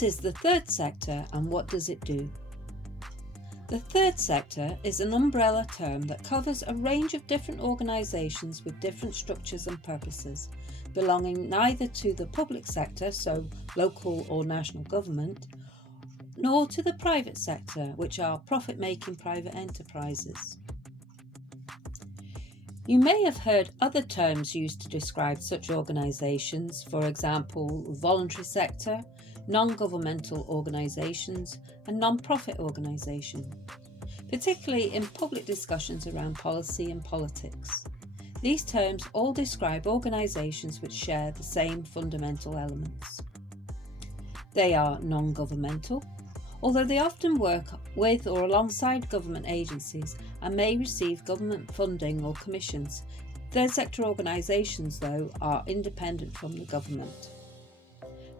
What is the third sector and what does it do? The third sector is an umbrella term that covers a range of different organisations with different structures and purposes, belonging neither to the public sector, so local or national government, nor to the private sector, which are profit-making private enterprises. You may have heard other terms used to describe such organisations, for example, voluntary sector, non-governmental organisations and non-profit organisation, particularly in public discussions around policy and politics. These terms all describe organisations which share the same fundamental elements. They are non-governmental, although they often work with or alongside government agencies and may receive government funding or commissions. Third sector organisations, though, are independent from the government.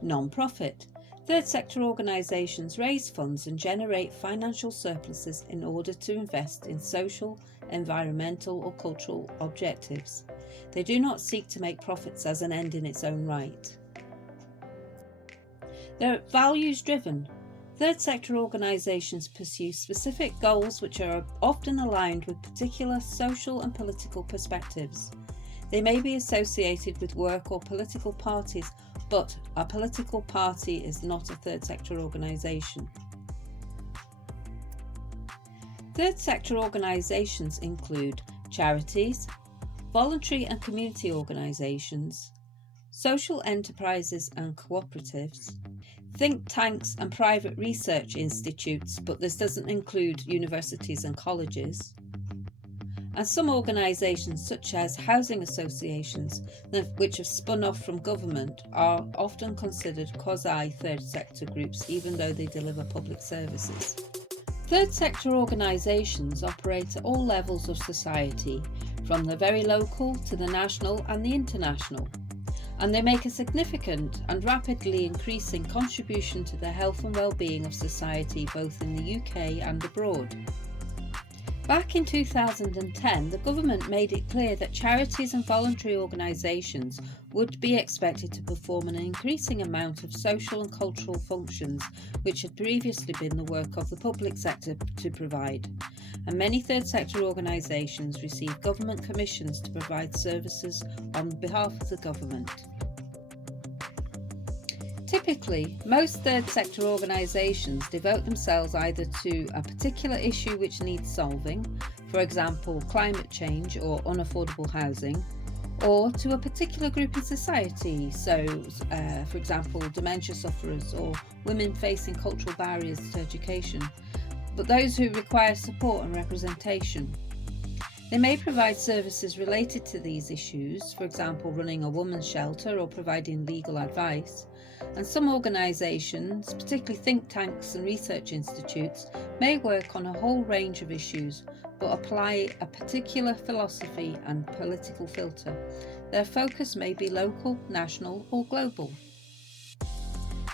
Non-profit. Third sector organisations raise funds and generate financial surpluses in order to invest in social, environmental or cultural objectives. They do not seek to make profits as an end in its own right. They're values driven. Third sector organisations pursue specific goals which are often aligned with particular social and political perspectives. They may be associated with work or political parties, but a political party is not a third sector organisation. Third sector organisations include charities, voluntary and community organisations, social enterprises and cooperatives, think tanks and private research institutes, but this doesn't include universities and colleges, and some organisations such as housing associations, which have spun off from government, are often considered quasi-third sector groups even though they deliver public services. Third sector organisations operate at all levels of society, from the very local to the national and the international, and they make a significant and rapidly increasing contribution to the health and well-being of society both in the UK and abroad. Back in 2010, the government made it clear that charities and voluntary organisations would be expected to perform an increasing amount of social and cultural functions which had previously been the work of the public sector to provide, and many third sector organisations receive government commissions to provide services on behalf of the government. Typically, most third sector organisations devote themselves either to a particular issue which needs solving, for example climate change or unaffordable housing, or to a particular group in society, so for example dementia sufferers or women facing cultural barriers to education, but those who require support and representation. They may provide services related to these issues, for example running a women's shelter or providing legal advice, and some organisations, particularly think tanks and research institutes, may work on a whole range of issues but apply a particular philosophy and political filter. Their focus may be local, national or global.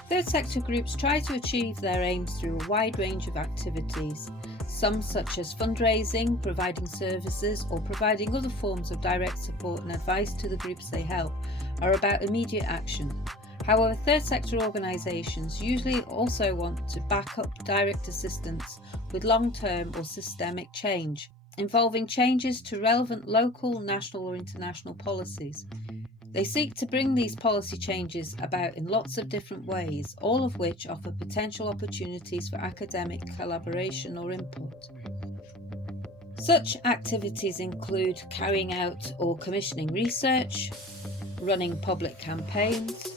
Third sector groups try to achieve their aims through a wide range of activities, some such as fundraising, providing services or providing other forms of direct support and advice to the groups they help, are about immediate action. However, third sector organisations usually also want to back up direct assistance with long-term or systemic change, involving changes to relevant local, national or international policies. They seek to bring these policy changes about in lots of different ways, all of which offer potential opportunities for academic collaboration or input. Such activities include carrying out or commissioning research, running public campaigns,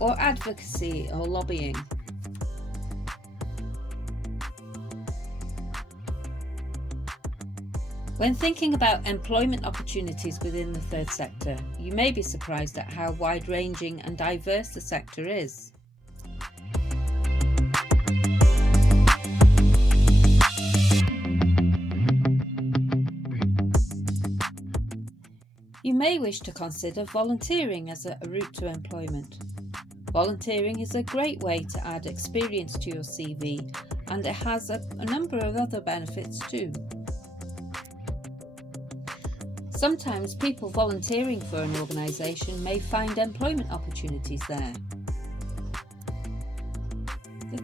or advocacy or lobbying. When thinking about employment opportunities within the third sector, you may be surprised at how wide-ranging and diverse the sector is. You may wish to consider volunteering as a route to employment. Volunteering is a great way to add experience to your CV, and it has a number of other benefits too. Sometimes people volunteering for an organisation may find employment opportunities there.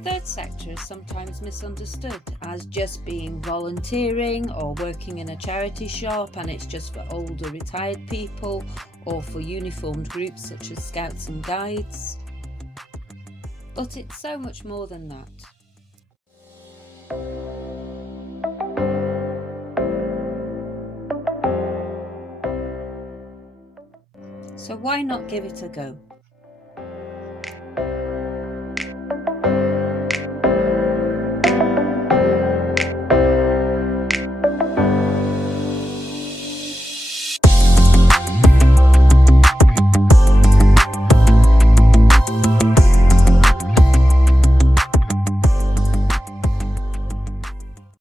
third sector is sometimes misunderstood as just being volunteering or working in a charity shop, and it's just for older retired people or for uniformed groups such as Scouts and Guides. But it's so much more than that. So why not give it a go?